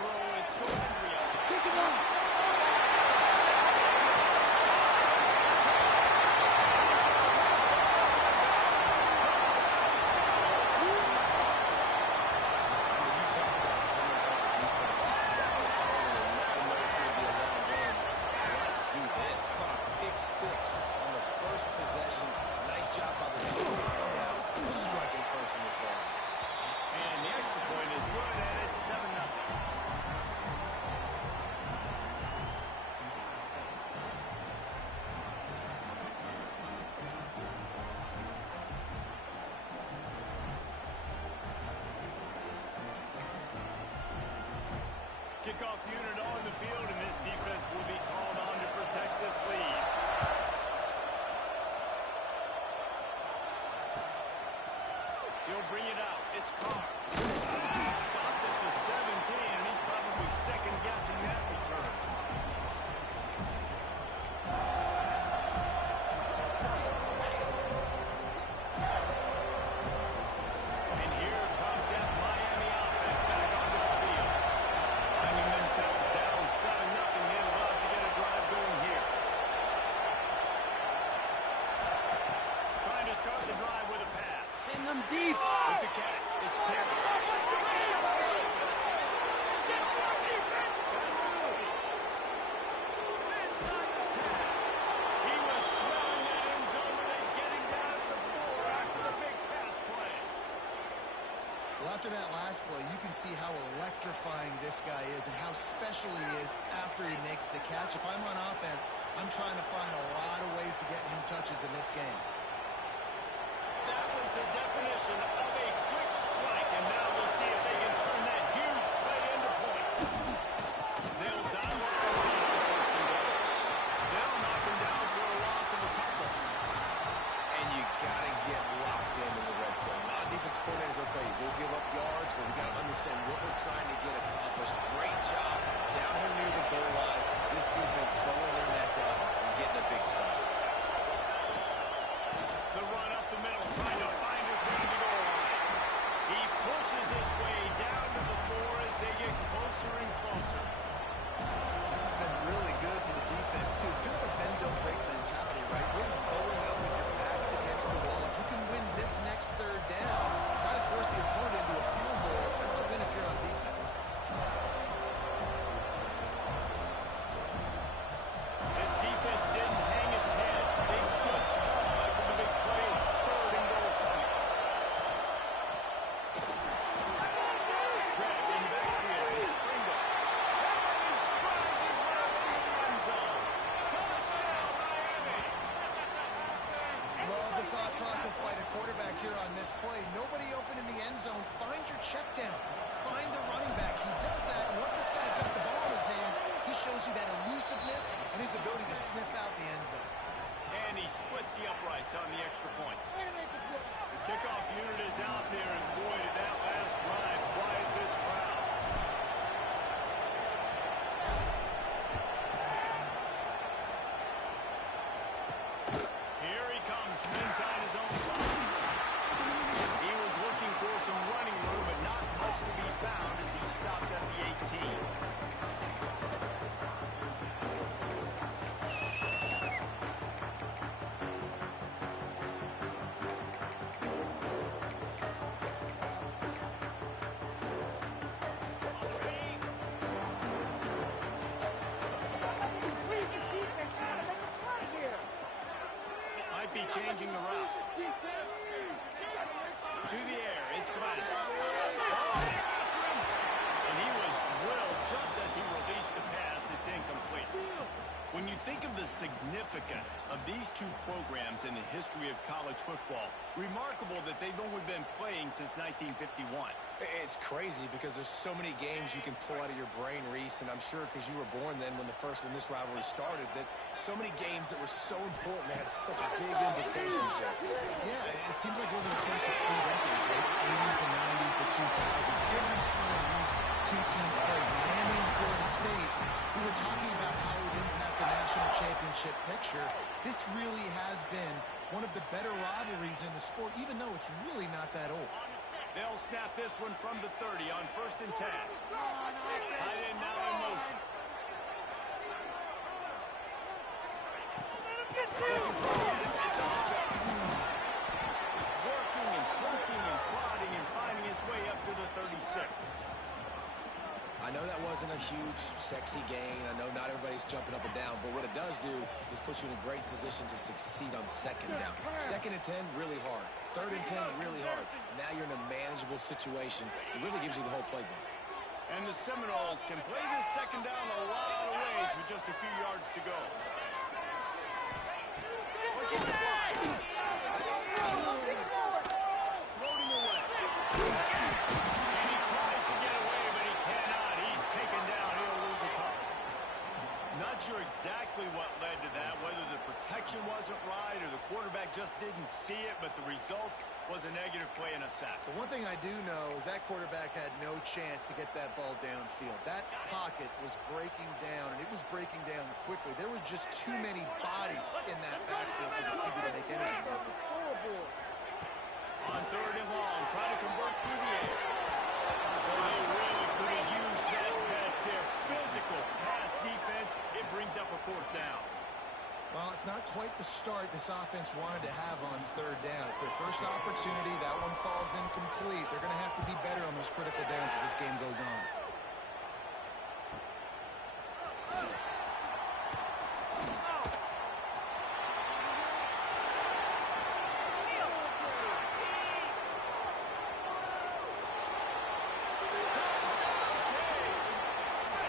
throw. It's going real. Pick him up. Kickoff unit on the field, and this defense will be called on to protect this lead. He'll bring it out. It's Carr. Stopped at the 17, and he's probably second-guessing that return. And here comes that Miami offense back onto the field. Finding themselves down 7-0, they'd love to get a drive going here. Trying to start the drive with a pass. Send them deep. With the catch, it's Perry. Inside the 10. He was smelling that end zone and then getting down at the 4 after the big pass play. Well, after that last play, you can see how electrifying this guy is and how special he is after he makes the catch. If I'm on offense, I'm trying to find a lot of ways to get him touches in this game. That was the definition of a quick strike, and now we'll see if they can turn that huge play into points. They'll dial up the run on first and goal. They'll knock him down for a loss of a couple. And you got to get locked in the red zone. Now, defensive coordinators will tell you, we'll give up yards, but we got to understand what we're trying to get accomplished. Great job down here near the goal line. This defense bowling their neck up and getting a big stop. The run up the middle, trying to find his way to the goal line. He pushes his way down to the 4 as they get closer and closer. This has been really good for the defense, too. It's kind of a bend-don't-break mentality, right? Really bowling up with your backs against the wall. If you can win this next third down, try to force the opponent into a field goal. That's a win if you're on defense. This defense didn't hang its head. They stood tall after the big play. 3rd and goal coming. Grab in the backfield. It's Springle. He strides his way into the end zone. Touchdown, Miami. Love the thought process by the quarterback here on this play. Nobody open in the end zone. Find your check down. Find the running back. He does that, and once this guy's got the ball in his hands, he shows you that elusiveness and his ability to sniff out the end zone. And he splits the uprights on the extra point. The kickoff unit is out there, and boy, did that last drive quiet this crowd. Here he comes from inside his own 5. He was looking for some running room, but not much to be found as he stopped at the 18. Might be changing the route. To the air, it's Glenn. And he was drilled just as he released the pass. It's incomplete. When you think of the significance of these two programs in the history of college football, remarkable that they've only been playing since 1951. It's crazy because there's so many games you can pull out of your brain, Reese, and I'm sure because you were born then when this rivalry started, that so many games that were so important, they had such big implications, Jesse. Yeah, it seems like over the course of 3 decades, right? The 80s, the 90s, the 2000s, every time these two teams played, Miami and Florida State, we were talking about how it would impact the national championship picture. This really has been one of the better rivalries in the sport, even though it's really not that old. They'll snap this one from the 30 on 1st and 10. High I know that wasn't a huge, sexy gain. I know not everybody's jumping up and down, but what it does do is put you in a great position to succeed on second down. Second and 10, really hard. Third and 10, really hard. Now you're in a manageable situation. It really gives you the whole playbook. And the Seminoles can play this second down a lot of ways with just a few yards to go. Floating away. And he tries to get away, but he cannot. He's taken down. He'll lose a couple. Not sure exactly what led to that, whether the protection wasn't right or the quarterback just didn't see it, but the result was a negative play and a sack. The one thing I do know is that quarterback had no chance to get that ball downfield. That pocket was breaking down, and it was breaking down quickly. There were just too many bodies in that backfield for the QB to make anything of it. On third and long, trying to convert through the air. Well, they really could have used that catch there. Physical pass defense. It brings up a fourth down. Well, it's not quite the start this offense wanted to have on third down. It's their first opportunity. That one falls incomplete. They're going to have to be better on those critical downs as this game goes on.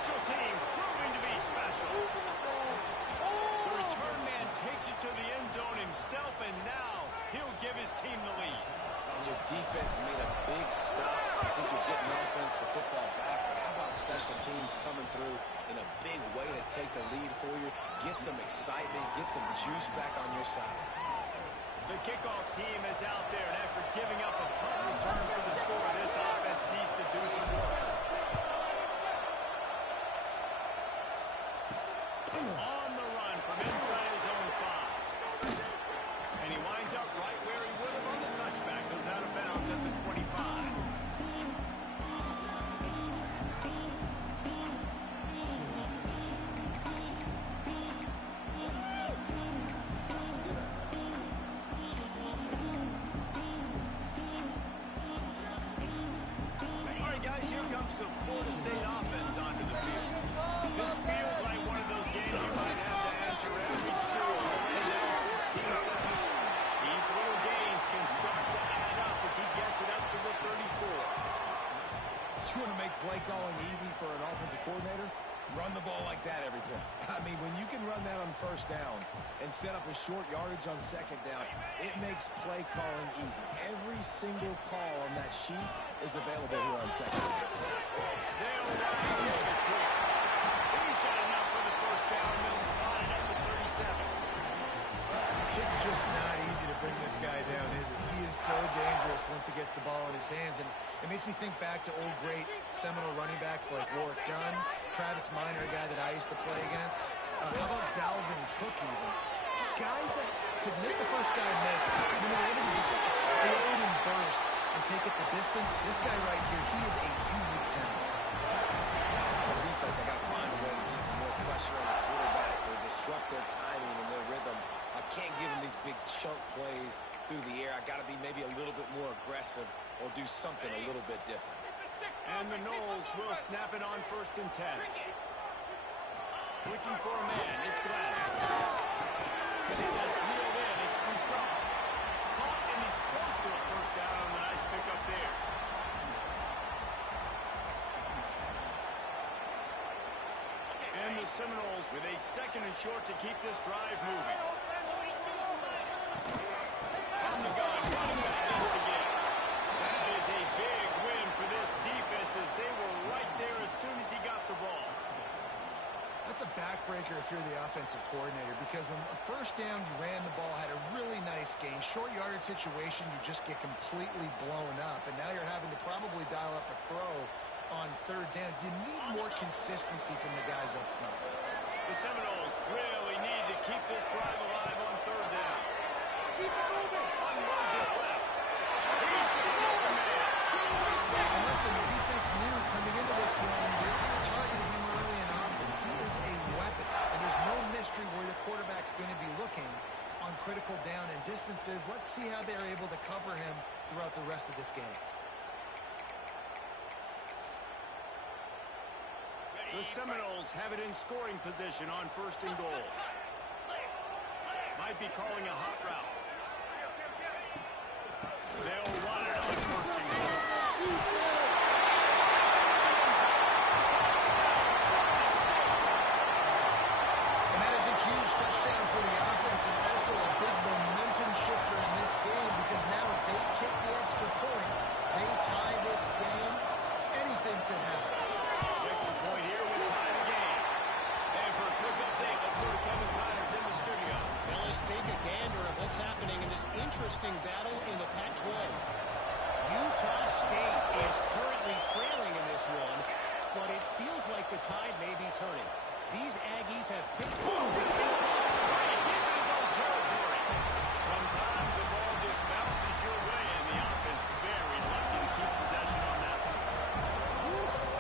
Special teams proving to be special. The return man takes it to the end zone himself, and now he'll give his team the lead. And your defense made a big stop. I think you're getting the offense, the football back, but how about special teams coming through in a big way to take the lead for you? Get some excitement, get some juice back on your side. The kickoff team is out there, and after giving up a punt return for the score, this offense needs to do some work. On the run from inside his own 5. And he winds up right where he would have on the touchback. Goes out of bounds at the 25. All right, guys, here comes the Florida State offense onto the field. This feels like one of those games you might have to answer every school. Already down 14-7. These little games can start to add up as he gets it up to the 34. You want to make play calling easy for an offensive coordinator? Run the ball like that every play. I mean, when you can run that on first down and set up a short yardage on second down, it makes play calling easy. Every single call on that sheet is available here on second down. They'll run Davis here. He's got enough for the first down. They'll spot it at the 37. It's just not easy to bring this guy down, is it? He is so dangerous once he gets the ball in his hands, and it makes me think back to old great Seminole running backs like Warwick Dunn, Travis Minor, a guy that I used to play against. How about Dalvin Cook even? Just guys that could make the first guy miss, and then they're able to just explode and burst and take it the distance. This guy right here, he is a unique talent. On defense, I got to find a way to get some more pressure on the quarterback or disrupt their timing and their rhythm. I can't give them these big chunk plays through the air. I got to be maybe a little bit more aggressive or do something a little bit different. And the Noles will snap it on first and 10. Looking for a man. It's Glenn. He just reeled in. It's Rousseau. Caught, and he's close to a first down on the nice pickup there. And the Seminoles with a second and short to keep this drive moving. On the gun, running back missed again. That is a big win for this defense as they were right there as soon as he got the ball. That's a backbreaker if you're the offensive coordinator, because on the first down, you ran the ball, had a really nice gain. Short yardage situation, you just get completely blown up, and now you're having to probably dial up a throw on third down. You need more consistency from the guys up front. The Seminoles really need to keep this drive alive on third down. Keep it moving. Unloads it left. He's got an open man. And listen, the defense knew coming into this one, they're going to target him early and often. He is a weapon, and there's no mystery where the quarterback's going to be looking on critical down and distances. Let's see how they're able to cover him throughout the rest of this game. The Seminoles have it in scoring position on 1st and goal. Might be calling a hot route. They'll run it on 1st and goal. And that is a huge touchdown for the offense and also a big momentum shifter in this game because now if they kick the extra point, they tie this game, anything could happen. Extra point here will tie the game. And for a quick update, let's go to Kevin Connors in the studio. Well, let's take a gander at what's happening in this interesting battle in the Pac-12. Utah State is currently trailing in this one, but it feels like the tide may be turning. These Aggies have picked up Right in his own territory. Sometimes the ball just bounces your way, and the offense very lucky to keep possession on that one.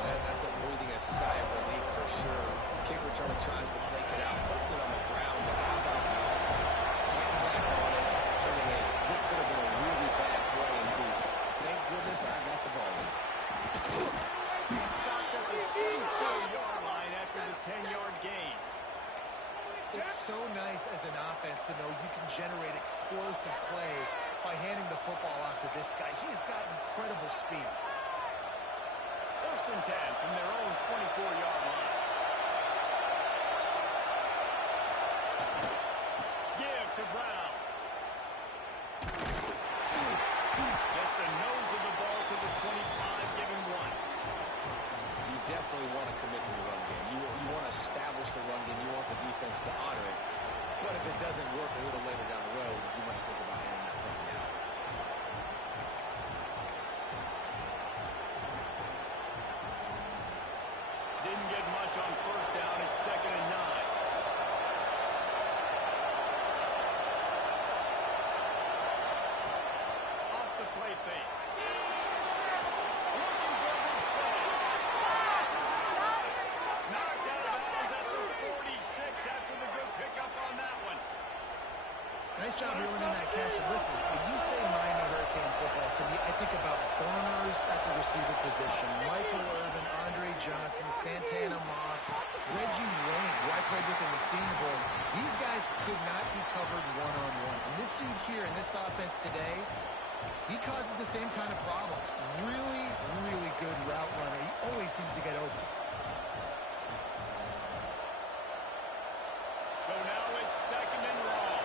That's a breathing a sigh of relief for sure. Kick returner tries to take it out, puts it on the ground, but how about the offense getting back on it, turning it what could have been a really bad play into, thank goodness I got the ball. Stopped at the 24-yard line after the 10-yard gain. It's so nice as an offense to know you can generate explosive plays by handing the football off to this guy. He has got incredible speed. 1st and 10 from their own 24-yard line. Give to Brown. Gets the nose of the ball to the 25, giving 1. You definitely want to commit to the run game. You want to establish the run game. You want the defense to honor it. But if it doesn't work a little later down the road, you might think about handing that thing down. Didn't get much on 1st down. It's 2nd and 9. Off the play fake. Looking for a big play. Catches it away. Knocked out of bounds at the 46 after the good pickup on that one. Nice job ruining that catch. And listen, when you say Miami Hurricane football, to me, I think about burners at the receiver position. Michael Irvin, Andre Johnson, Santana Moss, Reggie Wayne, who I played with in the Senior Bowl. These guys could not be covered one-on-one. And this dude here in this offense today, he causes the same kind of problems. Really, really good route runner. He always seems to get open. So now it's 2nd and long.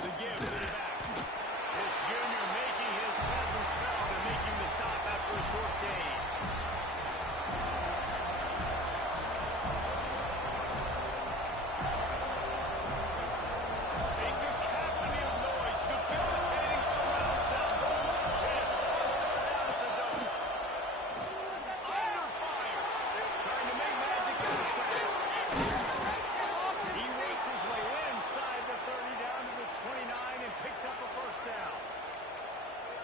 The give to the back. This junior making his presence felt and making the stop after a short gain. A cacophony of noise, debilitating surround sound. The war chant on 3rd down at the dome. Under fire. Trying to make magic in the scramble. He works his way inside the 30 down to the 29 and picks up a 1st down.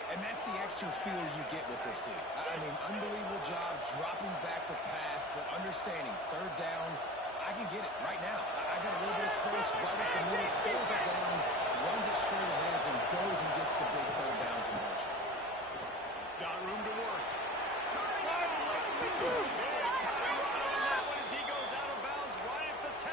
And that's the extra feel you get with this dude. I mean, unbelievable job dropping back to pass, but understanding 3rd down, I can get it right now. I got a little bit of space right up the middle, pulls it down, runs it straight ahead, and goes and gets the big 3rd down conversion. Got room to work. Big time run on that one as he goes out of bounds right at the 10.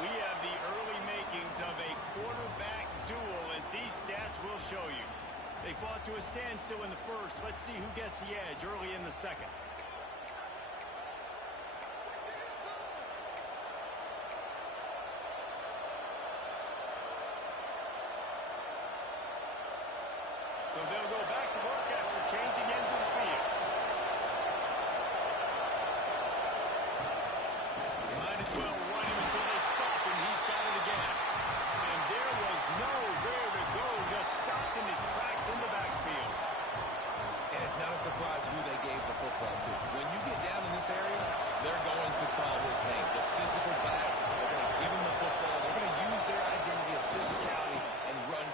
We have the early makings of a quarterback duel, as these stats will show you. They fought to a standstill in the 1st. Let's see who gets the edge early in the 2nd. So they'll go back to work after changing ends of the field. Might as well run him until they stop him. He's got it again. And there was nowhere to go, just stopped in his tracks in the backfield. And it's not a surprise who they gave the football to. When you get down in this area, they're going to call his name. The physical back, they're going to give him the football. They're going to use their identity of physicality and run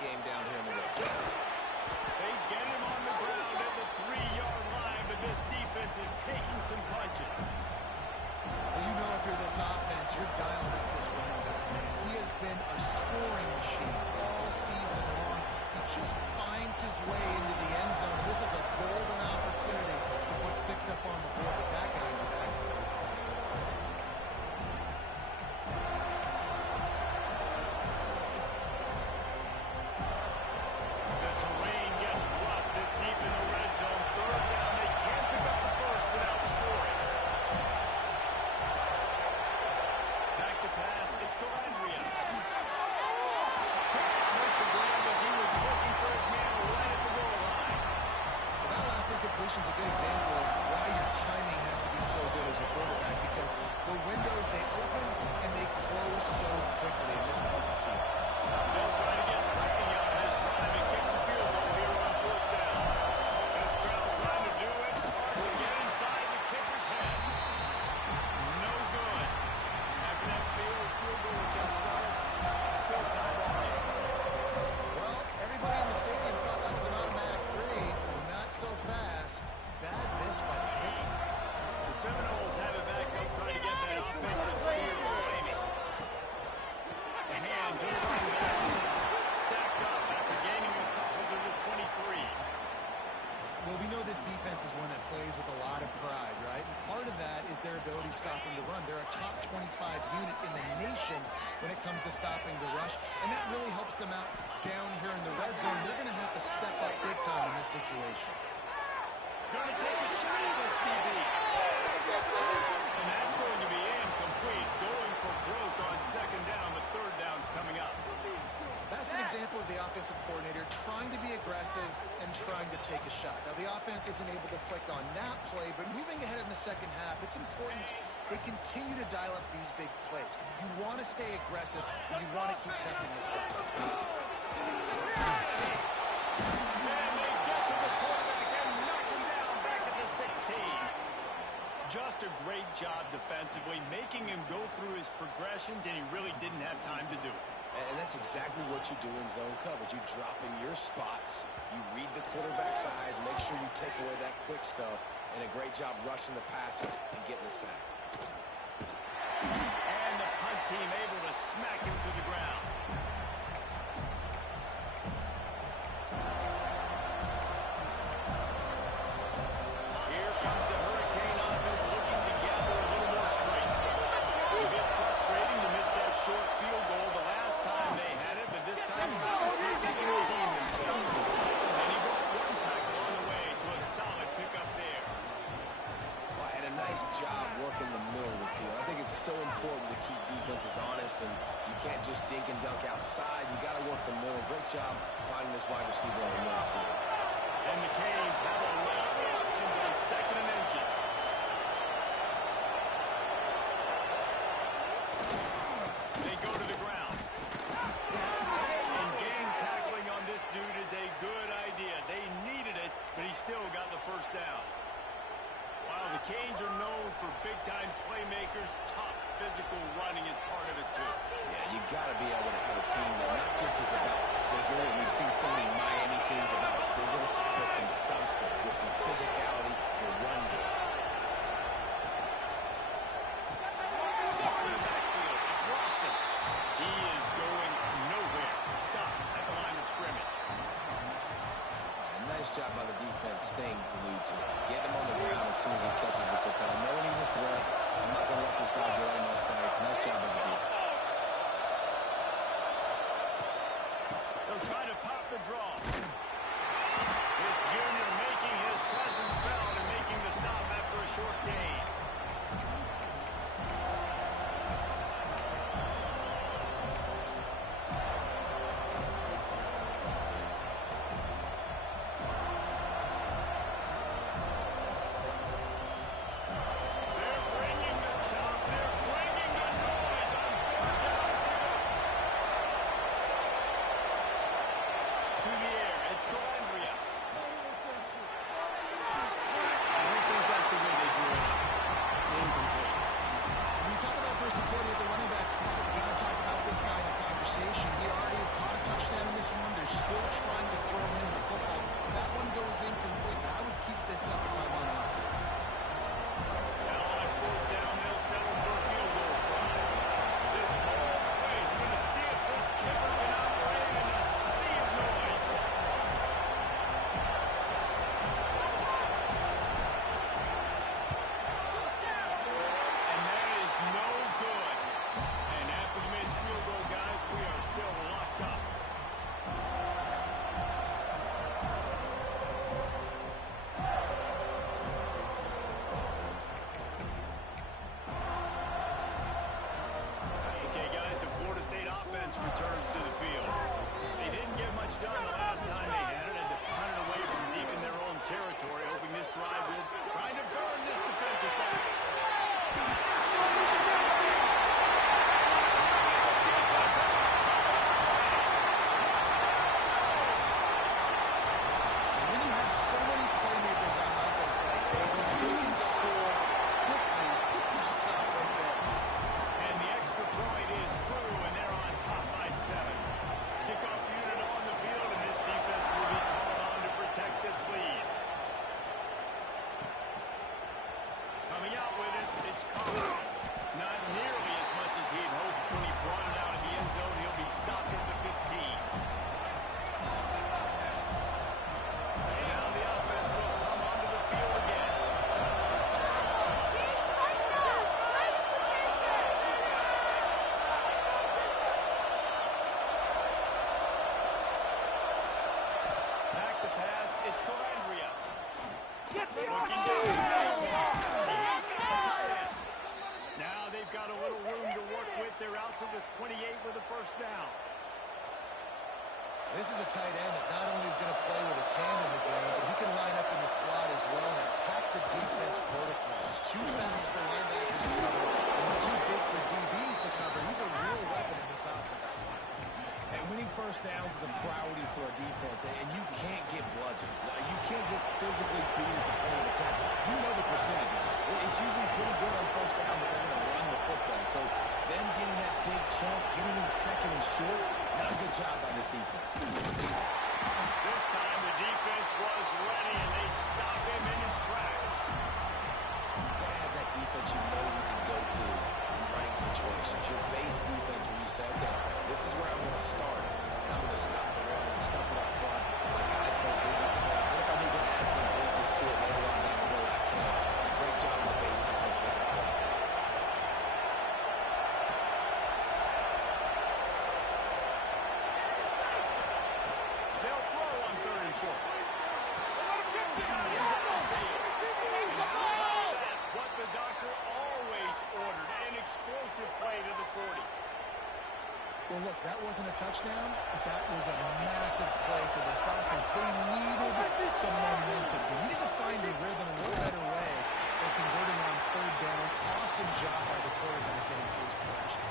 situation's a good example of why your timing has to be so good as a quarterback, because the windows, they open and they close so quickly in this part of the field. They'll try to get something out of this drive and kick the field goal here on 4th down. This crowd trying to do it. Hard to get inside the kicker's head. No good. After that failed field goal attempt, fellas, still tie ball game. Well, everybody in the stadium thought that was an automatic 3. Not so fast. Bad miss by the kicker. The Seminoles have it back. They'll try to get that offensive spear flaming. The hand to the running back. Stacked up after gaining a couple to the 23. Well, we know this defense is one that plays with a lot of pride, right? And part of that is their ability stopping the run. They're a top 25 unit in the nation when it comes to stopping the rush, and that really helps them out down here in the red zone. They're going to have to step up big time in this situation. Going to take a shot at this DB. And that's going to be incomplete. Going for broke on 2nd down. The 3rd down's coming up. That's an example of the offensive coordinator trying to be aggressive and trying to take a shot. Now, the offense isn't able to click on that play, but moving ahead in the second half, it's important they continue to dial up these big plays. You want to stay aggressive, and you want to keep testing this out. And they get to the quarterback and knock him down back at the 16. Just a great job defensively, making him go through his progressions, and he really didn't have time to do it. And that's exactly what you do in zone coverage. You drop in your spots, you read the quarterback's eyes, make sure you take away that quick stuff, and a great job rushing the passer and getting the sack. And the punt team able to smack him to the ground. Here comes the Hurricane offense looking to gather a little more strength. A bit frustrating to miss that short field goal the last time they had it, but this time around, see if they can redeem themselves. And he brought one tackle on the way to a solid pickup there. Well, and a nice job working the middle of the field. I think it's so important to keep defenses honest, and you can't just dink and dunk outside. You got to work the middle. Great job finding this wide receiver on the middle of the field. And the Canes have a lot of options on 2nd and inches. They go to the ground. And gang tackling on this dude is a good idea. They needed it, but he still got the 1st down. Wow, the Canes are known for big-time playmakers. Tough physical running is part of it, too. Yeah, you got to be able to have a team that not just is about sizzle, and we've seen so many Miami teams about sizzle, but some substance with some physicality, the run game. In the backfield, it's Roston. He is going nowhere. Stop at the line of scrimmage. Nice job by the defense staying glued to him. Getting him on the ground as soon as he catches the football. Knowing he's a threat, I'm not going to let this guy get out of my sights. Nice job by the defense. They'll try to pop the draw. This junior making his presence felt and making the stop after a short gain. They're bringing the chop. They're bringing the noise on 4th down pickup. To the air, it's Calandria. I don't think that's the way they drew it up. Incomplete. We It's Calandria. Looking down. He's got the tight end. Now they've got a little room to work with. They're out to the 28 with a first down. This is a tight end that not only is going to play with his hand in the ground, but he can line up in the slot as well and attack the defense vertically. He's too fast for linebackers to cover, and he's too big for DBs to cover. He's a real weapon in this offense. And winning first downs is a priority for a defense, and you can't get bludgeoned. You can't get physically beat at the point of attack. You know the percentages. It's usually pretty good on first down that they're going to run the football. So them getting that big chunk, getting in second and short, not a good job by this defense. This time the defense was ready, and they stop him in his tracks. You got to have that defense you know you can go to in running situations. Your base defense where you say, okay, this is where I'm going to start, and I'm going to stop the run, stuff it up front. My guys play big up front. And if I need to add some blitzes to it later on down the road, I can. Great job on the base defense making a play. They'll throw on third and short. And how about that? What the doctor always ordered, an explosive play to the 40. Well, look, that wasn't a touchdown, but that was a massive play for this offense. They needed some momentum. They needed to find a rhythm, and what better way than converting on third down. Awesome job by the quarterback getting through his progression.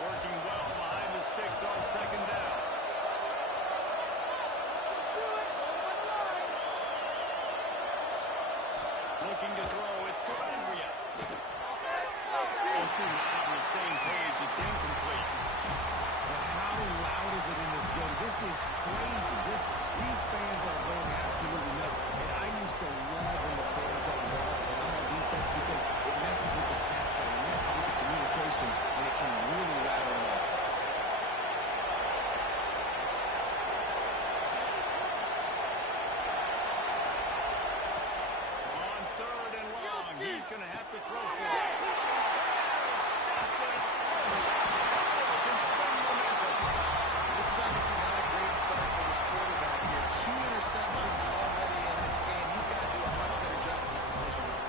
Working well behind the sticks on second down. Looking to throw, it's Calandria. Those two not on the same page, it's incomplete. But how loud is it in this building? This is crazy. These fans are going absolutely nuts. And I used to love when the fans got involved and I'm on defense because it messes with the snap count, it messes with the communication, and it can really rattle an offense. On third and long, he's going to have to throw for it. Intercepted. Can spin momentum. This is obviously not a great start for this quarterback here. 2 interceptions already in this game. He's got to do a much better job with his decision making.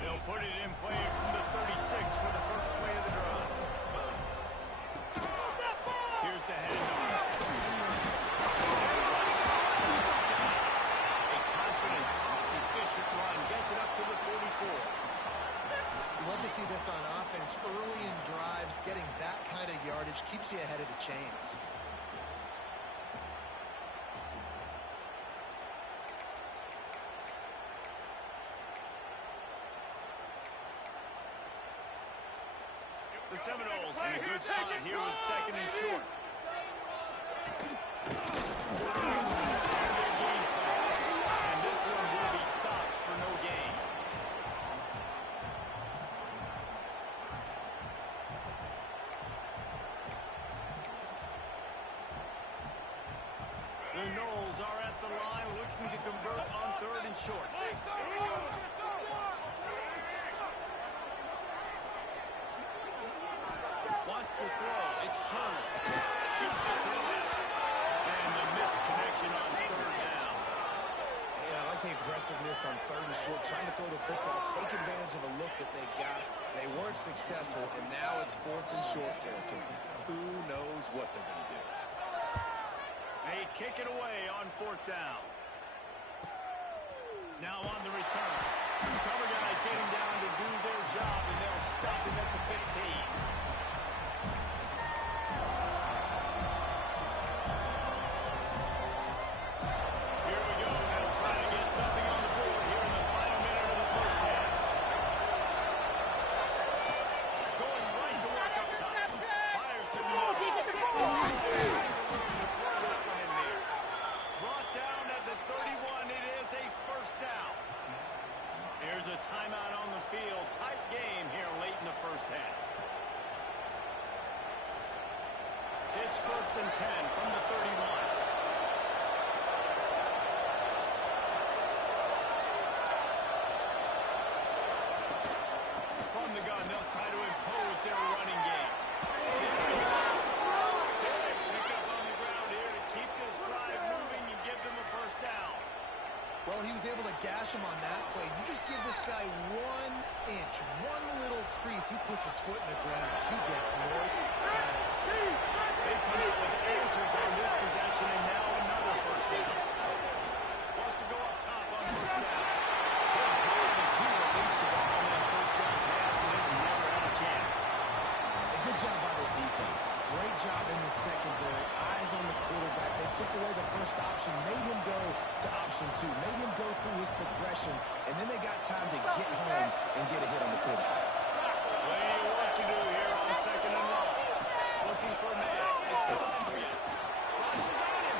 They'll put it in play from the 36 for the first play of the drive. Here's the handoff. A confident, efficient run gets it up to the 44. You love to see this on offense. Early in drives, getting that kind of yardage keeps you ahead of the chains. The Seminoles in a good spot here with second and short. And this one will be stopped for no gain. The Noles are at the line looking to convert on third and short. Wants to throw. It's Turner. Shoots it to the left. And the missed connection on third down. And I like the aggressiveness on third and short, trying to throw the football, take advantage of a look that they got. They weren't successful, and now it's fourth and short territory. Who knows what they're going to do? They kick it away on fourth down. Now on the return. Two cover guys getting down to do their job, and they'll stop him at the 15. Here we go. They'll try to get something on the board here in the final minute of the first half. Going right to work up top. Fires to the middle. Brought down at the 31. It is a first down. there's a timeout on the field. Tight game here late in the first half. It's 1st and 10 from the 31. From the gun, they'll try to impose their running game. Pick up on the ground here to keep this drive moving and give them a first down. Well, he was able to gash him on that play. You just give this guy 1 inch, one little crease. He puts his foot in the ground. He gets north fast. They've come out with answers on this possession, and now another first down. Wants to go up top on first down. Good hard as he released the ball on that first down pass, and it's never had a chance. A good job by this defense. Great job in the secondary. Eyes on the quarterback. They took away the first option, made him go to option 2, made him go through his progression, and then they got time to get home and get a hit on the quarterback. What do you want to do here on 2nd and long? Looking for a man. It's Columbia. Rushes on him.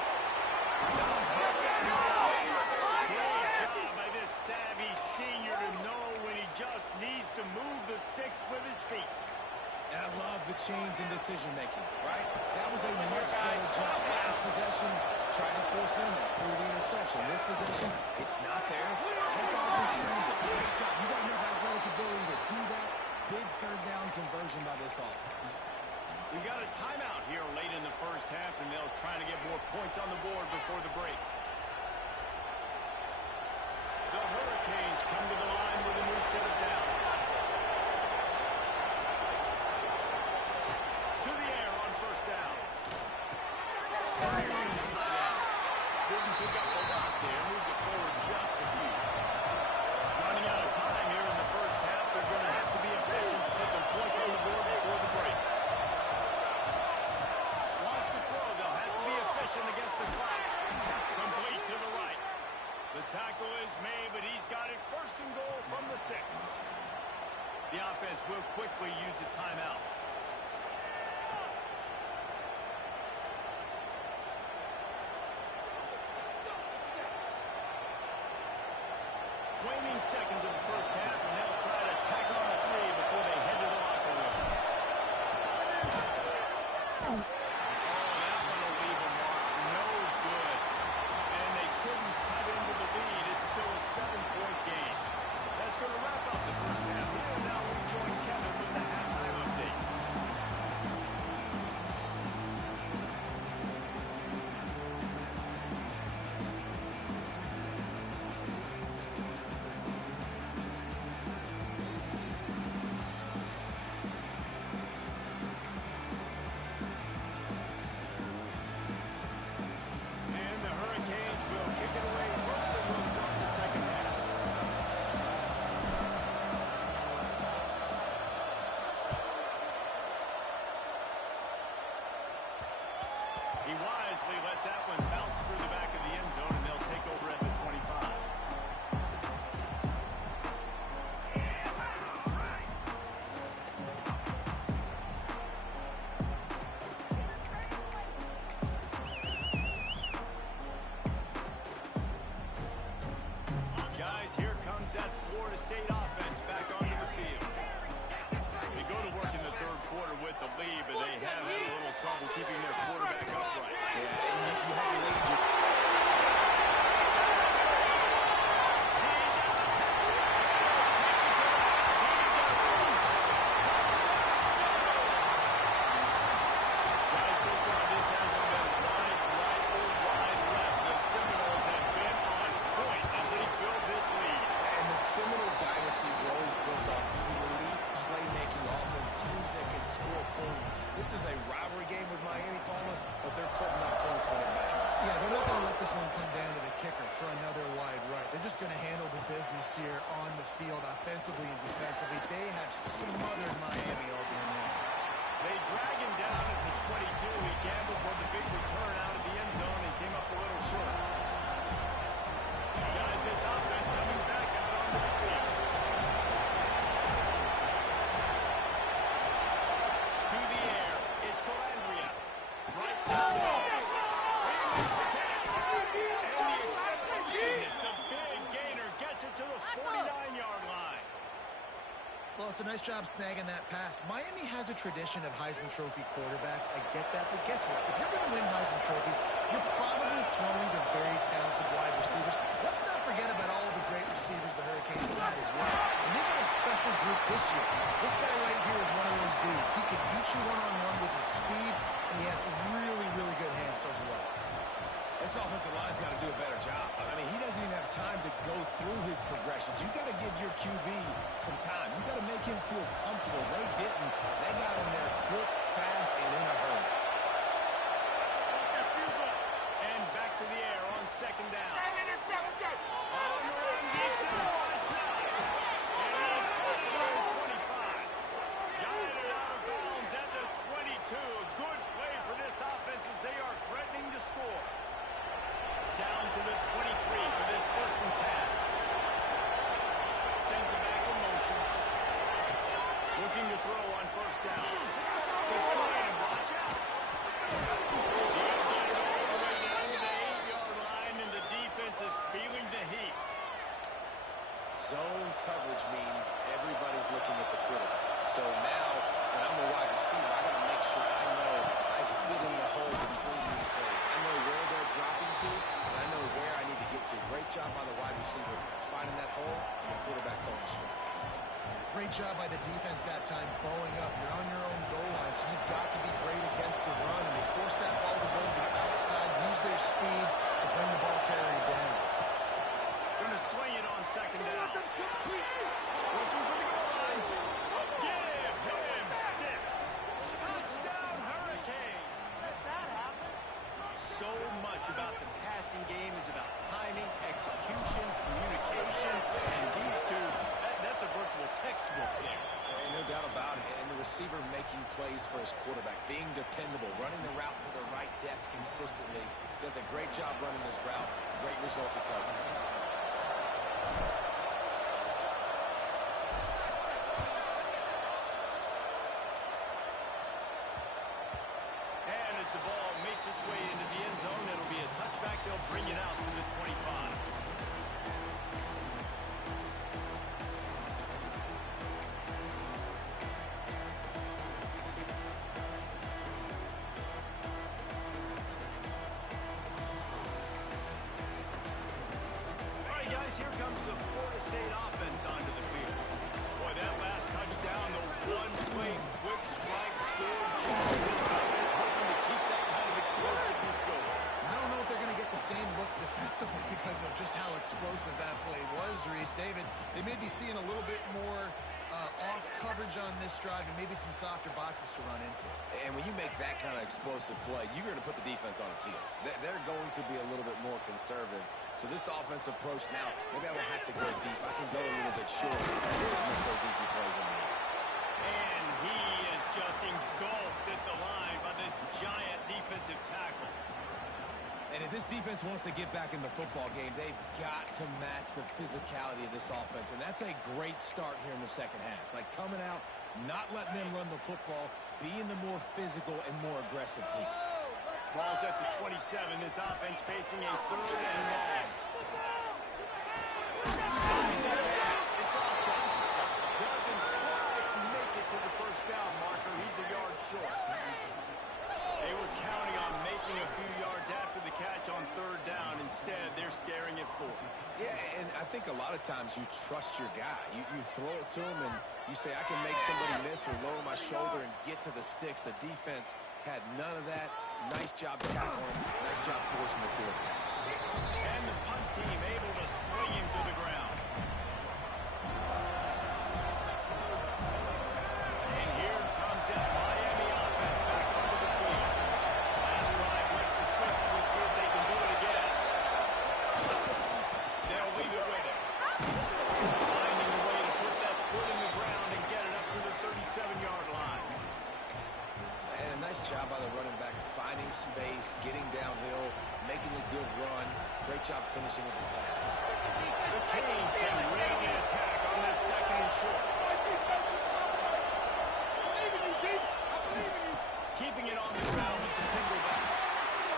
Great job by this savvy senior to know when he just needs to move the sticks with his feet. And I love the change in decision-making, right? That was a much better job. Last possession, tried to force in there through the interception. This possession, it's not there. Take off and scramble. Great job. You got enough athletic ability to do that. Big 3rd down conversion by this offense. We got a timeout here late in the first half, and they'll try to get more points on the board before the break. The Hurricanes come to the line with a new set of downs. To the air on first down. Couldn't pick up a lot there. Moved it forward just a few. Running out of time here in the first half. They're going to have to be efficient to put some points on the board before the break. Wants to throw. They'll have to be efficient against the clock. Complete to the right. The tackle is made, but he's got it 1st and goal from the 6. The offense will quickly use a timeout. Waning seconds of the first half, and they'll try to tack on a 3 before they head to the locker room. Oh, that one will leave a mark. No good. And they couldn't cut into the lead. It's still a 7-point game. That's going to wrap up the first half here. Now we join Kevin with the halftime update. He wisely lets that one bounce through the back of the end zone, and they'll take over at the 25. Guys, here comes that Florida State offense back onto the field. They go to work in the 3rd quarter with the lead, but they have had a little trouble keeping their quarterback upright. Yeah, and you have a lead. He's at the tackle. Guys, so far this hasn't been wide right or wide left. The Seminoles have been on point as they build this lead. And the Seminole dynasties were always built on elite playmaking offense, teams that can score points. This is a rivalry game with Miami, Palmer, but they're putting up points when it matters. Yeah, they're not going to let this one come down to the kicker for another wide right. They're just going to handle the business here on the field, offensively and defensively. They have smothered Miami all game long. They drag him down at the 22. He gambled for the big return out of the end zone and came up a little short. Guys, this offense coming back out onto the field. To the air. It's Calandria. Right down the middle. He makes the catch. And the acceleration. The big gainer gets it to the 49-yard line. Dallas, a nice job snagging that pass. Miami has a tradition of Heisman Trophy quarterbacks. I get that, but guess what? If you're going to win Heisman Trophies, you're probably throwing to very talented wide receivers. Let's not forget about all of the great receivers the Hurricanes have had as well. And they've got a special group this year. This guy right here is one of those dudes. He can beat you one-on-one with his speed, and he has really, really good hands as well. This offensive line's got to do a better job. I mean, he doesn't even have time to go through his progressions. You got to give your QB some time. You got to make him feel comfortable. They didn't. They got in there quick, fast, and in a hurry. And back to the air on second down. On the run, deep down the right side. And he's got it at 25. Guided out of bounds at the 22. A good play for this offense as they are threatening to score. Down to the 23 for this first and 10. Sends it back in motion. Looking to throw on first down. The screen, watch out. He'll get it all the way down to the 8-yard line, and the defense is feeling the heat. Zone coverage means everybody's looking at the quarterback. So now, when I'm a wide receiver, I got to make sure I know I fit in the hole between these areas. I know where they're dropping to, and I know where I need to get to. Great job by the wide receiver finding that hole, and the quarterback going straight. Great job by the defense that time, bowing up. You're on your own goal line, so you've got to be great against the run, and they force that ball to go to the outside, use their speed to bring the ball carrier down. Going to swing it on second down. Looking for the goal line. Give him 6. Touchdown, Hurricane. So much about the passing game is about timing, execution, communication, and these two, that's a virtual textbook there. And no doubt about it. And the receiver making plays for his quarterback, being dependable, running the route to the right depth consistently. Does a great job running this route. Great result because of it. And as the ball makes its way into the end zone, it'll be a touchback. They'll bring it out to the 25. All right, guys, here comes the Florida State offense onto the field. Boy, that last touchdown, the one-play quick strike score. This offense hoping to keep that kind of explosiveness going. I don't know if they're going to get the same looks defensively because of just how explosive that play was, Reese. David, they may be seeing a little bit more off coverage on this drive and maybe some softer boxes to run into. And when you make that kind of explosive play, you're going to put the defense on its heels. They're going to be a little bit more conservative. So this offense approach now, maybe I won't have to go deep. I can go a little bit short and just make those easy plays in there. And he is just engulfed at the line by this giant defensive tackle. And if this defense wants to get back in the football game, they've got to match the physicality of this offense. And that's a great start here in the second half. Like coming out, not letting them run the football, being the more physical and more aggressive team. Ball's at the 27. This offense facing a 3rd and long. It's off track. Doesn't quite make it to the first down marker. He's a yard short. They were counting on making a few yards after the catch on 3rd down. Instead, they're staring at 4th. Yeah, and I think a lot of times you trust your guy. You throw it to him and you say, I can make somebody miss or lower my shoulder and get to the sticks. The defense had none of that. Nice job tackling. Nice job forcing the field. And the punt team able to swing him to the ground. And here comes that Miami offense back onto the field. Last drive went for 6. We'll see if they can do it again. They'll leave it with it. Finding a way to put that foot in the ground and get it up to the 37-yard line. And a nice job by the running back, finding space, getting downhill, making a good run. Great job finishing with his pads. The Canes can really attack on this 2nd and short. Keeping it on the ground with the single back.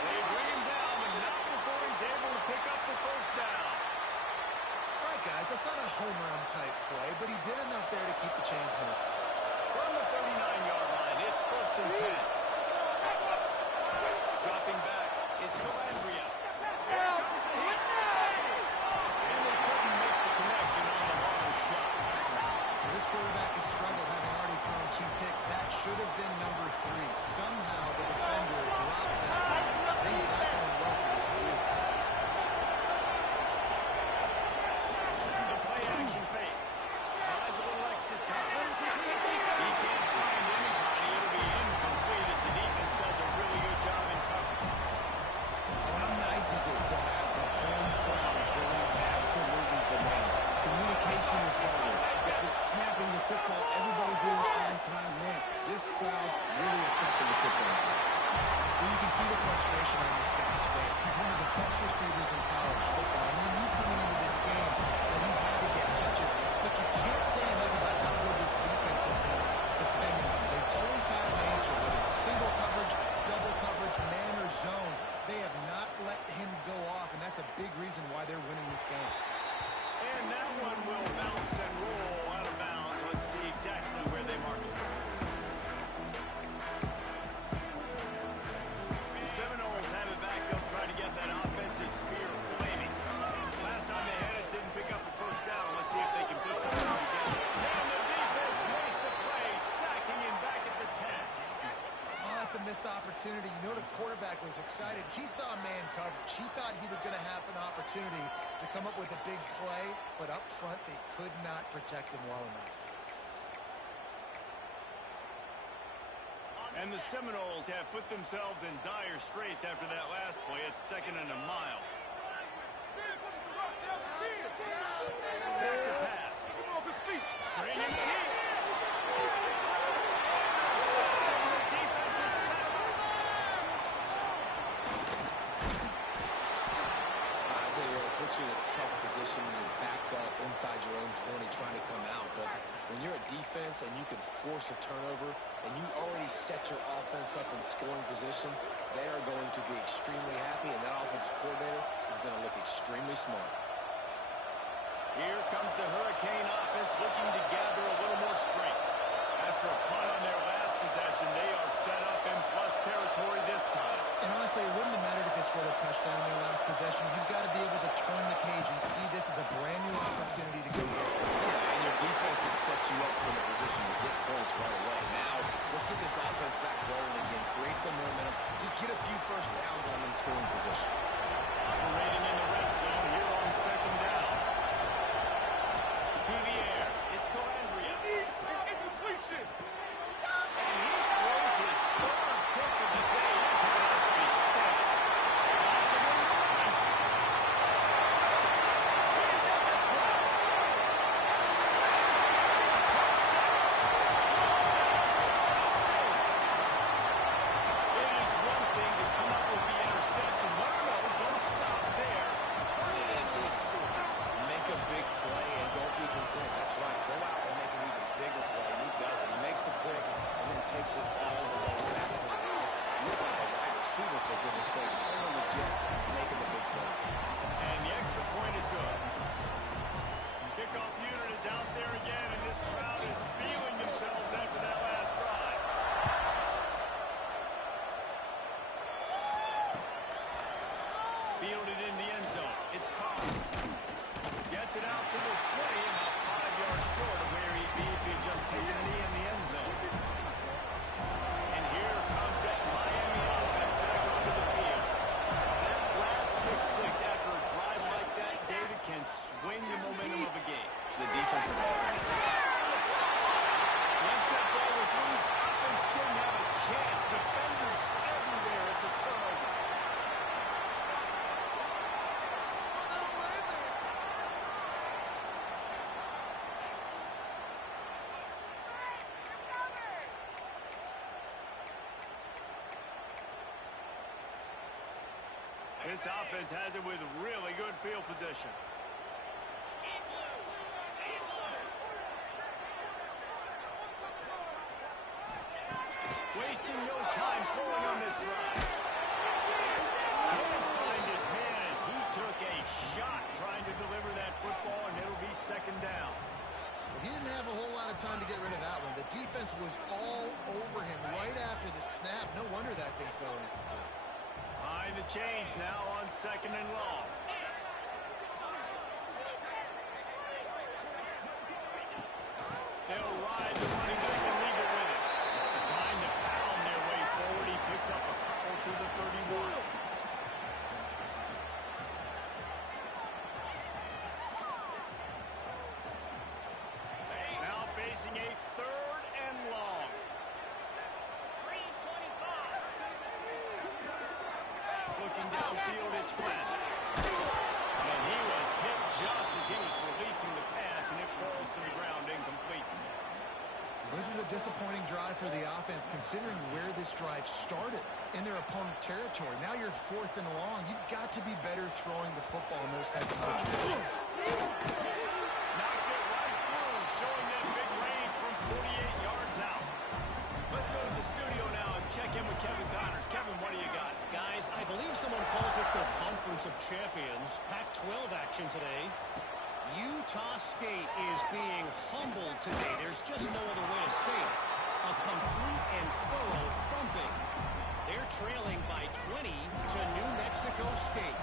They bring him down, but not before he's able to pick up the first down. All right, guys, that's not a home run type play, but he did enough there to keep the chains moving. should have been number 3. Somehow the defender dropped that one. Things not going well for this group. The play action fake. Buys a little extra time. He can't find anybody. It'll be incomplete as the defense does a really good job in coverage. And how nice is it to have the home crowd going absolutely bananas? Communication is harder. It's snapping the football, everybody doing it on time. Man, this crowd really affected the football game. Well, you can see the frustration on this guy's face. He's one of the best receivers in college football. And he knew coming into this game that he had to get touches. But you can't say enough about how good this defense has been defending him. They've always had an answer, whether it's single coverage, double coverage, man or zone. They have not let him go off, and that's a big reason why they're winning this game. And that one will bounce and roll out of bounds. Let's see exactly where they mark it. The Seminoles have it back. They'll try to get that offensive spear flaming. Last time they had it, didn't pick up a first down. Let's see if they can put something together. And the defense makes a play, sacking him back at the 10. Oh, that's a missed opportunity. You know the quarterback was excited. He saw man coverage. He thought he was going to have an opportunity to come up with a big play, but up front they could not protect him well enough. And the Seminoles have put themselves in dire straits after that last play. It's 2nd and a mile. Back to pass. Bring in the heat. The defense is set up. I tell you what, it puts you in a tough position when you're backed up inside your own 20 trying to come out. But when you're a defense and you can force a turnover and you already set your offense up in scoring position, they are going to be extremely happy, and that offensive coordinator is going to look extremely smart. Here comes the Hurricane offense looking to gather a little more strength. After a punt on their last possession, they are set up in plus territory this time. And honestly, it wouldn't have mattered if they scored a touchdown in their last possession. You've got to be able to turn the page and see this as a brand new opportunity to go get points. And your defense has set you up for the position to get points right away. Now, let's get this offense back rolling again, create some momentum, just get a few first downs on them in scoring position. Operating in the red zone here on 2nd down. To the air, it's Calandria. And he throws his 3rd pick of the day. This one has to be spent. Watch him in the run. He's at the 12. Pick 6. It is one thing to come up with the interception. No, don't stop there. Turn it into a score. Make a big play and don't be content. That's right. Go out and make an even bigger play. And he does it. He makes the pick and then takes it all the way back to the house. Look like a wide receiver, for goodness sakes. Turn on the Jets, making the big play. And the extra point is good. Kickoff unit is out there again, and this crowd is feeling themselves after that last drive. Fielded in the end zone. It's Carr. Gets it out to the 20, about 5 yards short of where he'd be if he'd just taken a knee in the end zone. And here comes that Miami offense back onto the field. That last pick 6 after a drive like that, David, can swing the momentum of a game. The defensive offense. Once that ball was loose, offense didn't have a chance. Defenders everywhere. It's a turnover. This offense has it with really good field position. Wasting no time throwing on this drive. Can't find his man as he took a shot trying to deliver that football, and it'll be 2nd down. But he didn't have a whole lot of time to get rid of that one. The defense was all over him right after the snap. No wonder that thing fell incomplete. Behind the chains now on 2nd and long. They'll ride the running back and leave it with it. facing a 3rd and long. Looking downfield, it's Glenn. And he was hit just as he was releasing the pass, and it falls to the ground incomplete. This is a disappointing drive for the offense, considering where this drive started in their opponent territory. Now you're 4th and long. You've got to be better throwing the football in those types of situations. Knocked it right through, showing them big range from 48 yards out. Let's go to the studio now and check in with Kevin Connors. Kevin, what do you got? Guys, I believe someone calls it the Conference of Champions. Pac-12 action today. Utah State is being humbled today. There's just no other way to say it. A complete and thorough thumping. They're trailing by 20 to New Mexico State.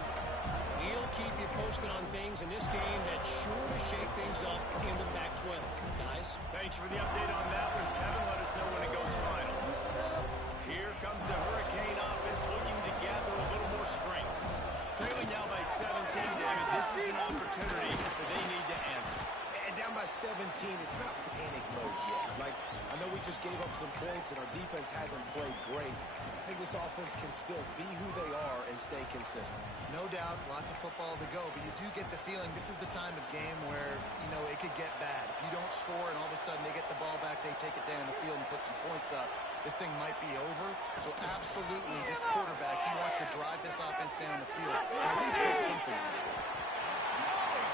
We'll keep you posted on things in this game that's sure to shake things up in the Pac-12. Guys? Thanks for the update on that one, Kevin. Let us know when it goes final. Here comes the Hurricane offense looking to gather a little more strength. Trailing now by 17, David. This is an opportunity that they need to answer. And down by 17, it's not panic mode yet. Like, I know we just gave up some points and our defense hasn't played great. I think this offense can still be who they are and stay consistent. No doubt, lots of football to go, but you do get the feeling this is the time of game where, you know, it could get bad. If you don't score and all of a sudden they get the ball back, they take it down the field and put some points up, this thing might be over. So absolutely, this quarterback, he wants to drive this offense down the field and at least put something in it.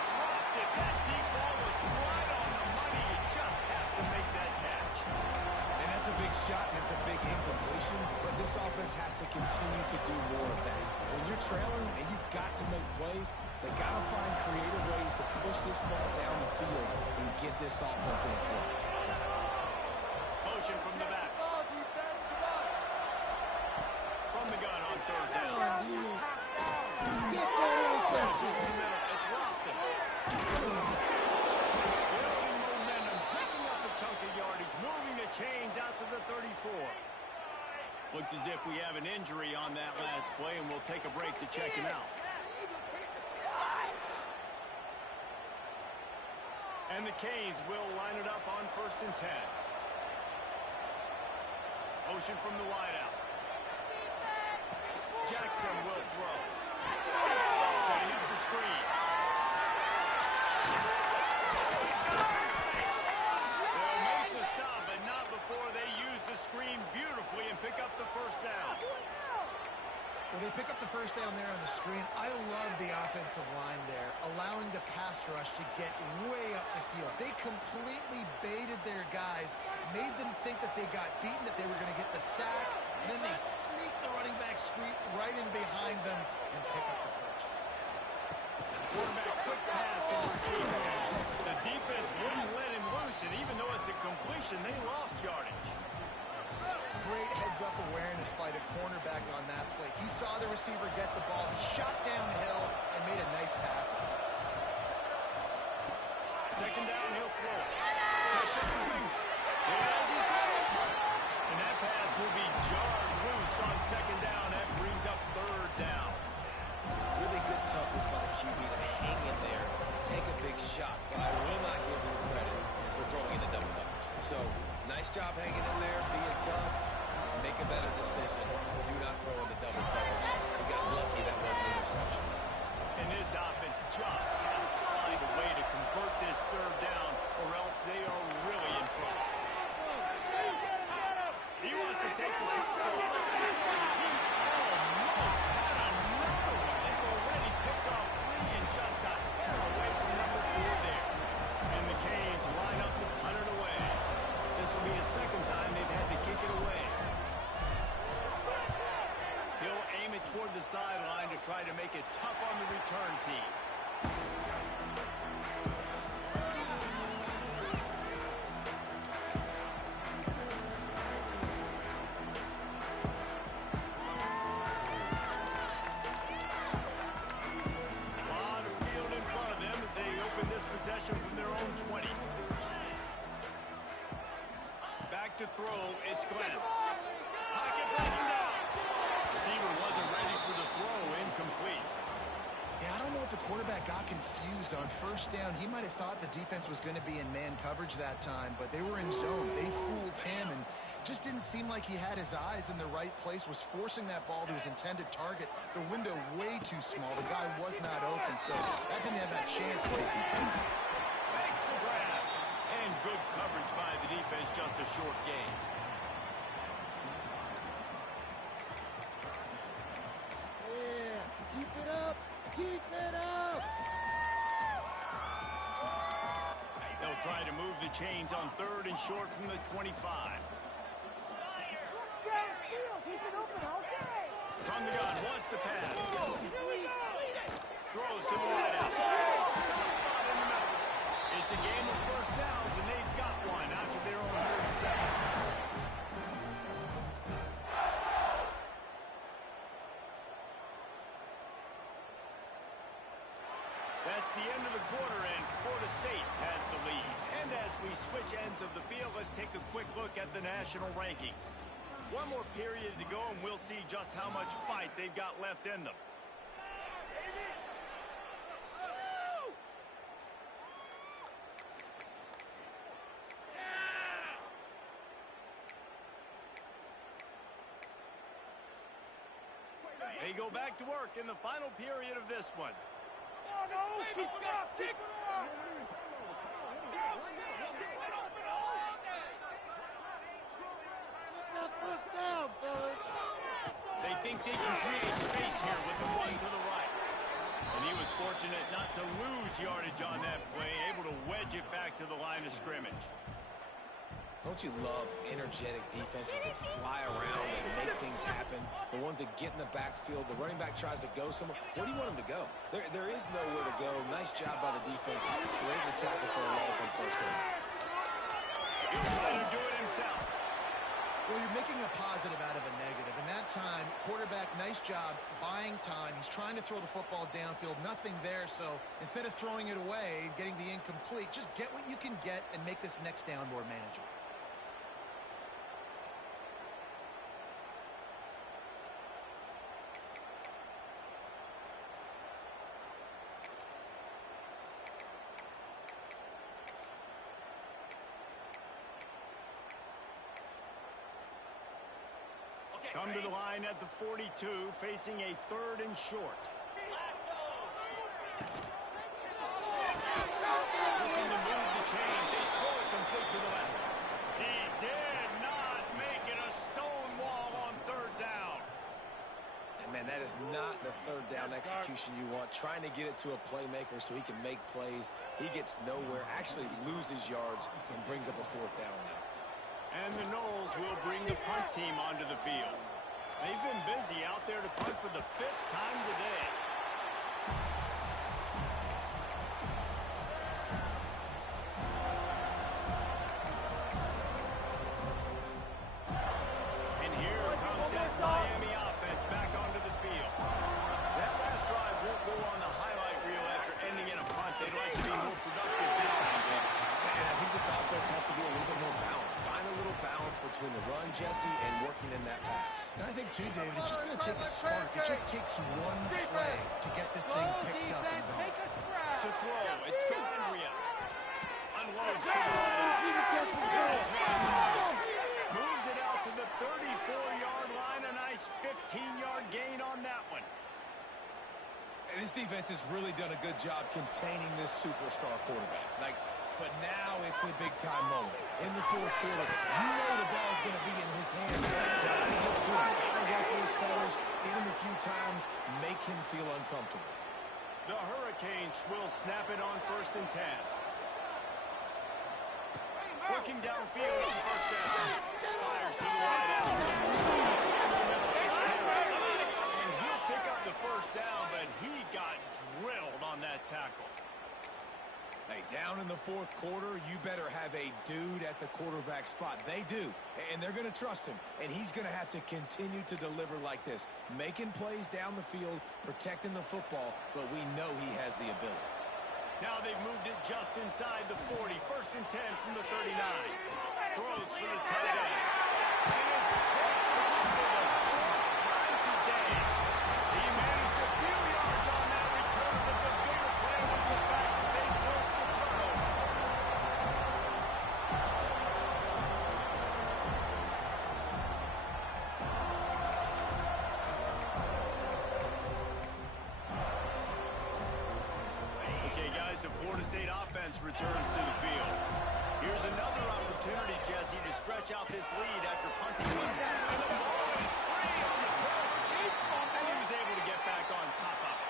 Dropped it. That deep ball was right on the money. You just have to make that catch. And that's a big shot and it's a big incompletion, but this offense has to continue to do more of that. When you're trailing and you've got to make plays, they got to find creative ways to push this ball down the field and get this offense in the front. Motion from the back. From the gun on 3rd down. It's Lofton. Building momentum, picking up a chunk of yardage, moving the chains out to the 34. Looks as if we have an injury on that last play, and we'll take a break to check him out. And the Canes will line it up on 1st and 10. Motion from the wideout. Jackson will throw. Setting up the screen. They'll make the stop, but not before they use the screen beautifully and pick up the 1st down. Well, they pick up the 1st down there on the screen. I love the offensive line there, allowing the pass rush to get way up the field. They completely baited their guys, made them think that they got beaten, that they were going to get the sack, and then they sneak the running back screen right in behind them and pick up the 1st. Quarterback quick pass to the receiver. The defense wouldn't let him loose, and even though it's a completion, they lost yardage. Great heads-up awareness by the cornerback on that play. He saw the receiver get the ball. He shot downhill and made a nice tackle. 2nd down, he'll throw. Pressure coming. As he throws. And that pass will be jarred loose on 2nd down. That brings up 3rd down. Really good toughness by the QB to hang in there, take a big shot, but I will not give him credit for throwing into double coverage. So, nice job hanging in there, being tough. Make a better decision. Do not throw in the double coverage. He got lucky that wasn't an interception. And this offense just has to find a way to convert this 3rd down, or else they are really in trouble. He wants to take the shot. He almost had another one. They've already picked off 3 and just a hair away from number 4 there. And the Canes line up to punt it away. This will be the 2nd time they've had to kick it away. He'll aim it toward the sideline to try to make it tough on the return team. A lot of field in front of them as they open this possession from their own 20. Back to throw, it's Glenn. Pocket breaking down. Receiver wasn't ready for the throw, incomplete. Yeah, I don't know if the quarterback got confused on first down. He might have thought the defense was going to be in man coverage that time, but they were in zone. They fooled him and just didn't seem like he had his eyes in the right place, was forcing that ball to his intended target. The window way too small. The guy was not open, so that didn't have that chance to be complete. Makes the grab. And good coverage by the defense, just a short gain. Yeah, keep it up. Keep it up. They'll try to move the chains on 3rd and short from the 25. From the gun, wants to pass. Throws to the right out. Tough spot in the middle. It's a game of first downs, and they've got one after their own 37. That's the end of the quarter, and Florida State has the lead. And as we switch ends of the field, let's take a quick look at the national rankings. One more period to go, and we'll see just how much fight they've got left in them. They go back to work in the final period of this one. First down, fellas. They think they can create space here with the run to the right. And he was fortunate not to lose yardage on that play, able to wedge it back to the line of scrimmage. Don't you love energetic defenses that fly around and make things happen? The ones that get in the backfield, the running back tries to go somewhere. Where do you want him to go? There is nowhere to go. Nice job by the defense, creating the tackle for a loss on first down. He'll try to do it himself. Well, you're making a positive out of a negative. And that time, quarterback, nice job, buying time. He's trying to throw the football downfield. Nothing there, so instead of throwing it away and getting the incomplete, just get what you can get and make this next down more manageable. Come to the line at the 42, facing a 3rd and short. Looking to move the chains. They throw it complete to the left. He did not make it a stone wall on 3rd down. And, man, that is not the 3rd down execution you want. Trying to get it to a playmaker so he can make plays. He gets nowhere, actually loses yards, and brings up a 4th down now. And the Noles will bring the punt team onto the field. They've been busy out there to punt for the 5th time today. And here comes that Miami offense back onto the field. That last drive won't go on the highlight reel after ending in a punt. They'd like to be more productive this time, Dave. And I think this offense has to be a little bit more balanced. Find a little balance between the run, Jesse, and working in that pass. And I think, too, David, it's just going to take a spark. It just takes one play to get this thing picked up and going. To throw, it's Calabria. Unloads to the moves it out to the 34-yard line. A nice 15-yard gain on that one. And this defense has really done a good job containing this superstar quarterback. But now it's a big-time moment. In the 4th quarter, you know the ball's going to be in his hands. Got to get to him. Got to ruffle his feathers, hit him a few times, make him feel uncomfortable. The Hurricanes will snap it on 1st and 10. Looking downfield on 1st down. Fires to the right out. And he'll pick up the 1st down, but he got drilled on that tackle. Hey, down in the 4th quarter, you better have a dude at the quarterback spot. They do, and they're going to trust him, and he's going to have to continue to deliver like this, making plays down the field, protecting the football, but we know he has the ability. Now they've moved it just inside the 40. 1st and 10 from the 39. Throws for the tight end. And it's picked for the 4th time today. He managed a few yards on that return, but the offense returns to the field. Here's another opportunity, Jesse, to stretch out this lead after punting one. And the ball is free on the pitch. And he was able to get back on top of it.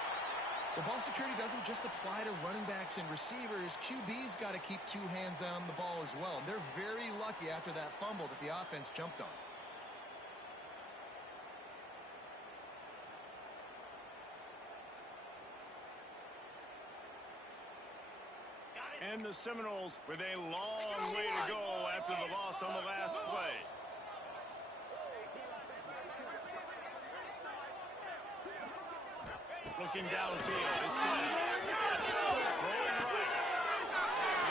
Well, ball security doesn't just apply to running backs and receivers. QB's got to keep two hands on the ball as well. They're very lucky after that fumble that the offense jumped on. And the Seminoles with a long way to go after the loss on the last play. Looking downfield. It's Glenn. Throwing right.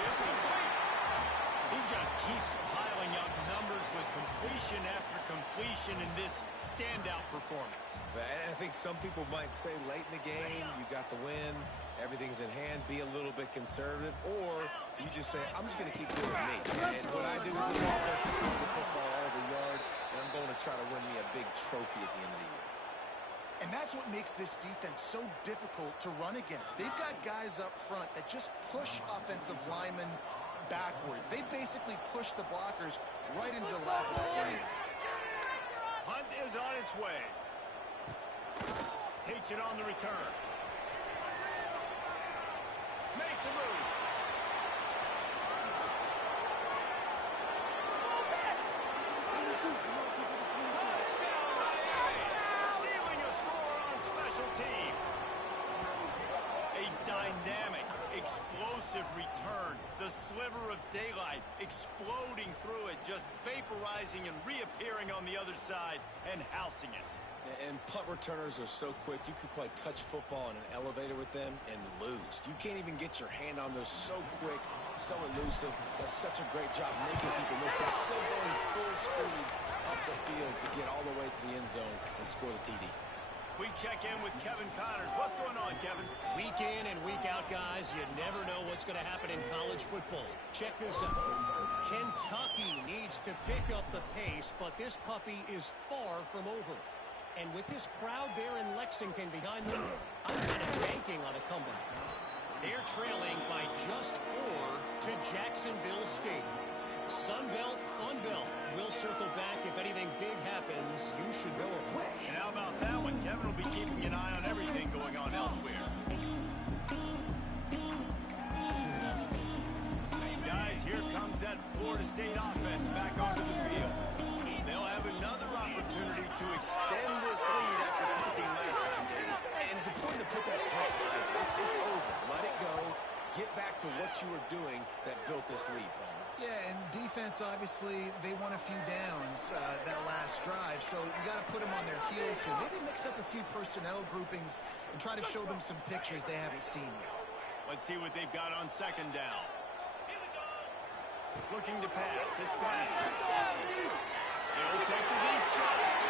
It's complete. He just keeps piling up numbers with completion after completion in this standout performance. And I think some people might say late in the game, you got the win, everything's in hand, be a little bit conservative, or you just say, I'm just going to keep doing me. And what I do with this offense is throw the football all over the yard, and I'm going to try to win me a big trophy at the end of the year. And that's what makes this defense so difficult to run against. They've got guys up front that just push offensive linemen backwards. They basically push the blockers right into the lap of that lineman. Hunt is on its way. Takes it on the return. Makes a move. Touchdown, Miami! Stealing a score on special teams. A dynamic, explosive return. The sliver of daylight exploding through it, just vaporizing and reappearing on the other side and housing it. And punt returners are so quick, you could play touch football in an elevator with them and lose. You can't even get your hand on those. So quick, so elusive. That's such a great job making people miss, but still going full speed up the field to get all the way to the end zone and score the TD. We check in with Kevin Connors. What's going on, Kevin? Week in and week out, guys, you never know what's going to happen in college football. Check this out. Kentucky needs to pick up the pace, but this puppy is far from over. And with this crowd there in Lexington behind them, I'm kind of banking on a comeback. They're trailing by just 4 to Jacksonville State. Sunbelt, Funbelt. We'll circle back if anything big happens. You should know it. And how about that one? Kevin will be keeping an eye on everything going on elsewhere. Guys, here comes that Florida State offense back onto the field. They'll have another opportunity to extend this lead after punting last time, David. And it's important to put that punt behind you. It's over. Let it go. Get back to what you were doing that built this lead, Palmer. Yeah, and defense, obviously, they won a few downs that last drive, so you got to put them on their heels here. Maybe mix up a few personnel groupings and try to show them some pictures they haven't seen yet. Let's see what they've got on second down. Looking to pass. It's Glenn. He'll take the deep shot.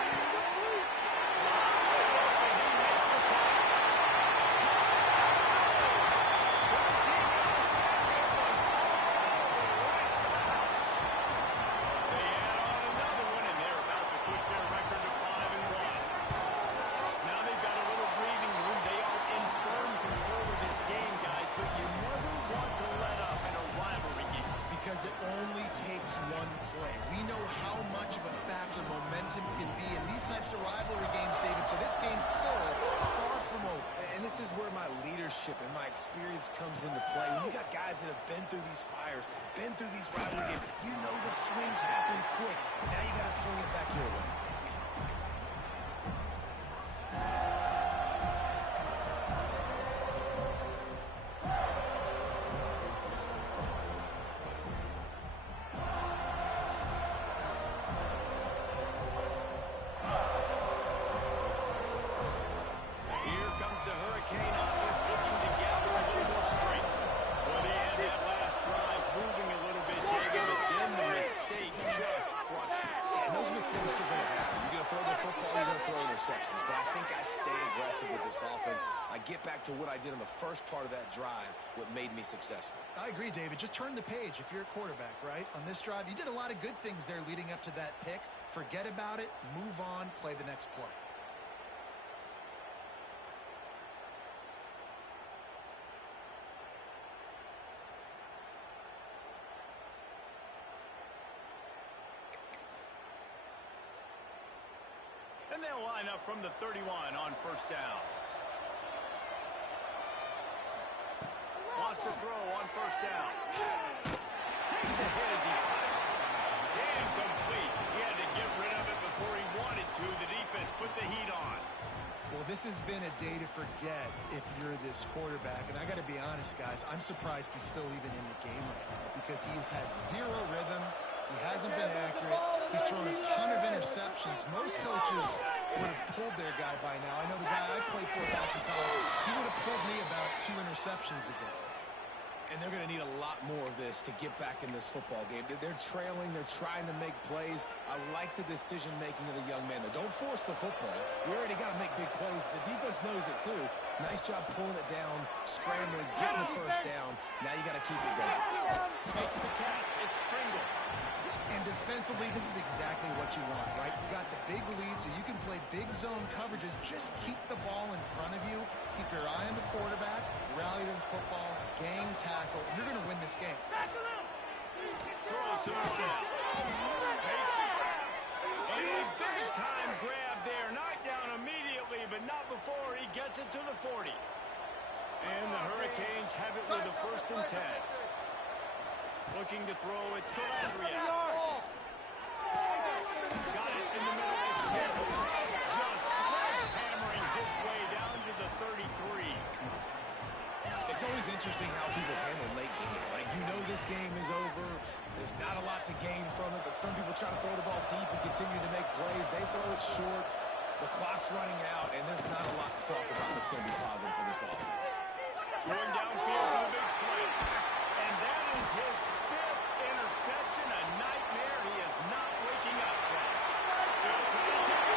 It only takes one play. We know how much of a factor momentum can be in these types of rivalry games, David, so this game's still far from over. And this is where my leadership and my experience comes into play. When you got guys that have been through these fires, been through these rivalry games, you know the swings happen quick. Now you got to swing it back your way. But I think I stay aggressive with this offense. I get back to what I did in the first part of that drive, what made me successful. I agree, David. Just turn the page if you're a quarterback, right? On this drive, you did a lot of good things there leading up to that pick. Forget about it, move on, play the next play. And they'll line up from the 31 on first down. Wants to throw on first down. Takes a hit as he fired. Incomplete. He had to get rid of it before he wanted to. The defense put the heat on. Well, this has been a day to forget if you're this quarterback. And I got to be honest, guys, I'm surprised he's still even in the game right now because he's had zero rhythm. He hasn't been accurate. He's thrown a ton of interceptions. Most coaches would have pulled their guy by now. I know the guy I played for back in college, he would have pulled me about 2 interceptions ago. And they're going to need a lot more of this to get back in this football game. They're trailing. They're trying to make plays. I like the decision-making of the young man. Don't force the football. We already got to make big plays. The defense knows it, too. Nice job pulling it down, scrambling, getting the first down. Now you got to keep it going. Makes the catch. It's Pringle. And defensively, this is exactly what you want, right? You got the big lead, so you can play big zone coverages. Just keep the ball in front of you. Keep your eye on the quarterback. Rally to the football. Gang tackle. You're going to win this game. Throws to the ground. Makes the grab. And a big-time grab there. Knocked down immediately, but not before he gets it to the 40. And the Hurricanes have it with a 1st and 10. Looking to throw, it's Calandria. Got it in the middle, it's Campbell. Just sledgehammering his way down to the 33. It's always interesting how people handle late game. Like, you know this game is over. There's not a lot to gain from it, but some people try to throw the ball deep and continue to make plays. They throw it short. The clock's running out, and there's not a lot to talk about that's going to be positive for this offense. Going downfield for the big play. And that is his 5th interception, a nightmare he is not waking up from. He'll try to take it.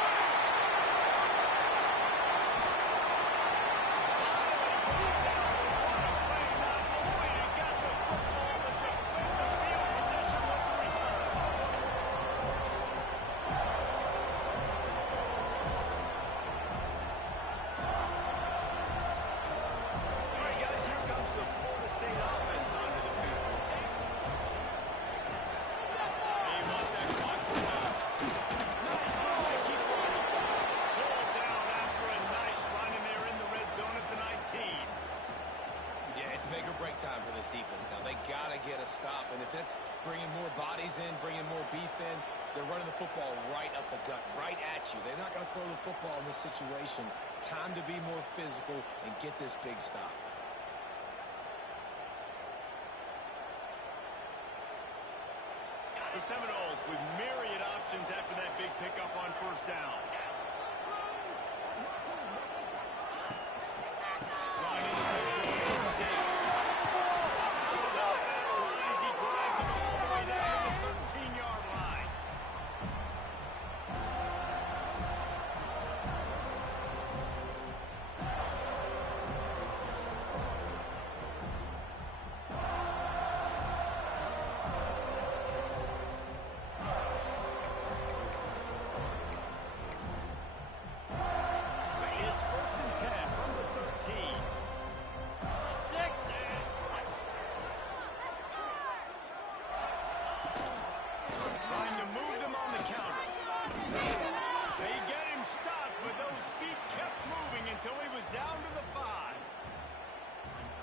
Time for this defense now. They got to get a stop, and if that's bringing more bodies in, bringing more beef in, they're running the football right up the gut, right at you. They're not going to throw the football in this situation. Time to be more physical and get this big stop. The Seminoles with myriad options after that big pickup on first down.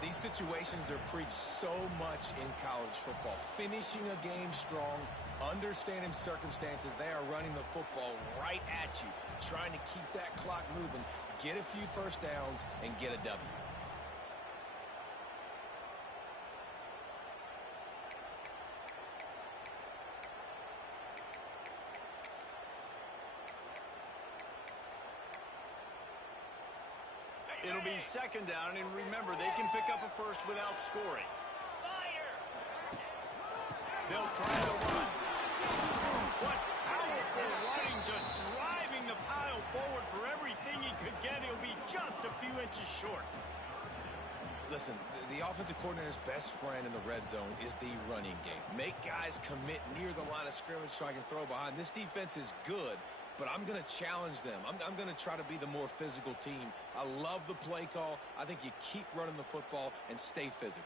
These situations are preached so much in college football. Finishing a game strong, understanding circumstances. They are running the football right at you, trying to keep that clock moving, get a few first downs, and get a W. It'll be 2nd down, and remember, they can pick up a first without scoring. They'll try to run. What powerful running, just driving the pile forward for everything he could get. He'll be just a few inches short. Listen, the offensive coordinator's best friend in the red zone is the running game. Make guys commit near the line of scrimmage so I can throw behind. This defense is good, but I'm going to challenge them. I'm going to try to be the more physical team. I love the play call. I think you keep running the football and stay physical.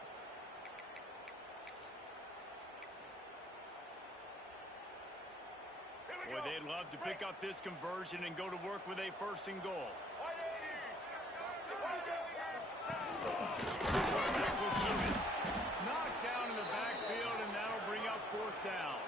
Boy, they'd love to pick up this conversion and go to work with a first and goal. Quarterback will keep it. Knocked down in the backfield, and that'll bring up fourth down.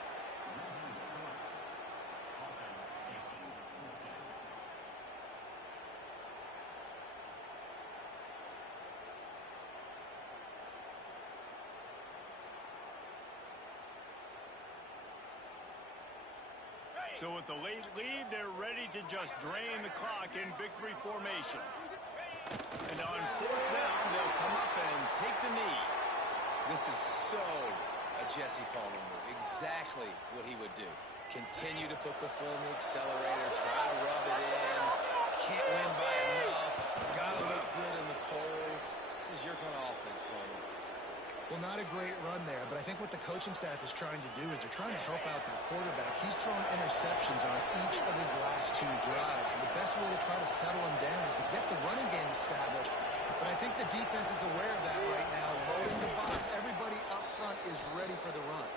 So with the late lead, they're ready to just drain the clock in victory formation. And on fourth down, they'll come up and take the knee. This is so a Jesse Palmer move. Exactly what he would do. Continue to put the foot on the accelerator, try to rub it in. Can't win by enough. Gotta look good in the polls. This is your kind of offense, Palmer. Well, not a great run there, but I think what the coaching staff is trying to do is they're trying to help out their quarterback. He's thrown interceptions on each of his last 2 drives, and the best way to try to settle him down is to get the running game established. But I think the defense is aware of that right now, loading the box. Everybody up front is ready for the run.